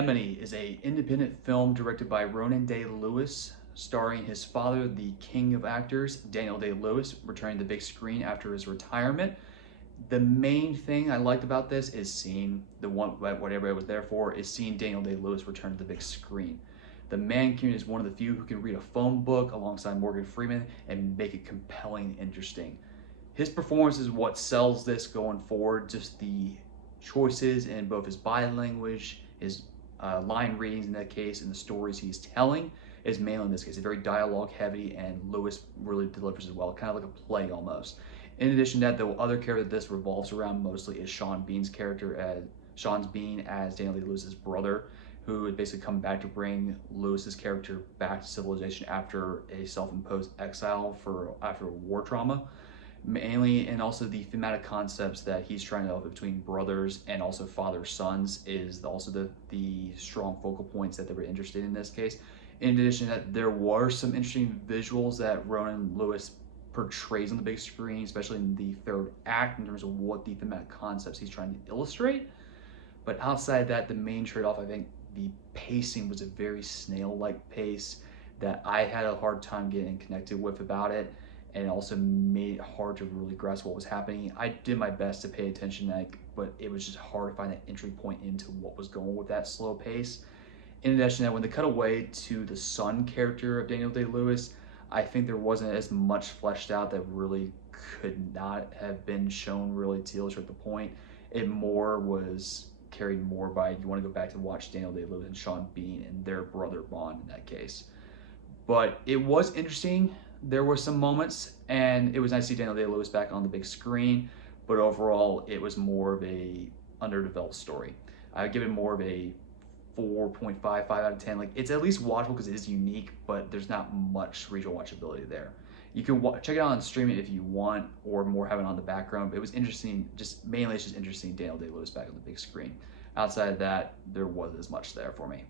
Anemone is an independent film directed by Ronan Day-Lewis, starring his father, the king of actors, Daniel Day-Lewis, returning to the big screen after his retirement. The main thing I liked about this is seeing what everybody was there for is seeing Daniel Day-Lewis return to the big screen. The man is one of the few who can read a phone book alongside Morgan Freeman and make it compelling and interesting. His performance is what sells this going forward. Just the choices in both his body language, his line readings in that case, and the stories he's telling is mainly in this case. It's very dialogue heavy, and Lewis really delivers as well, kind of like a play almost. In addition to that, the other character that this revolves around mostly is Sean Bean's character as Sean Bean as Daniel Day-Lewis's brother, who had basically come back to bring Lewis's character back to civilization after a self-imposed exile after war trauma. Mainly, and also the thematic concepts that he's trying to develop between brothers and also father-sons is also the strong focal points that they were interested in this case. In addition to that, there were some interesting visuals that Ronan Lewis portrays on the big screen, especially in the third act, in terms of what the thematic concepts he's trying to illustrate. But outside of that, the main trade-off, I think the pacing was a very snail-like pace that I had a hard time getting connected with about it, and it also made it hard to really grasp what was happening. I did my best to pay attention, but it was just hard to find that entry point into what was going with that slow pace. In addition to that, when they cut away to the son character of Daniel Day-Lewis, I think there wasn't as much fleshed out that really could not have been shown really to illustrate the point. It more was carried more by you want to go back to watch Daniel Day-Lewis and Sean Bean and their brother bond in that case. But it was interesting. There were some moments, and it was nice to see Daniel Day-Lewis back on the big screen. But overall, it was more of a underdeveloped story. I would give it more of a 4.55 out of 10. Like, it's at least watchable because it is unique, but there's not much regional watchability there. You can check it out on streaming if you want, or more have it on the background. But it was interesting. Mainly it's just interesting Daniel Day-Lewis back on the big screen. Outside of that, there wasn't as much there for me.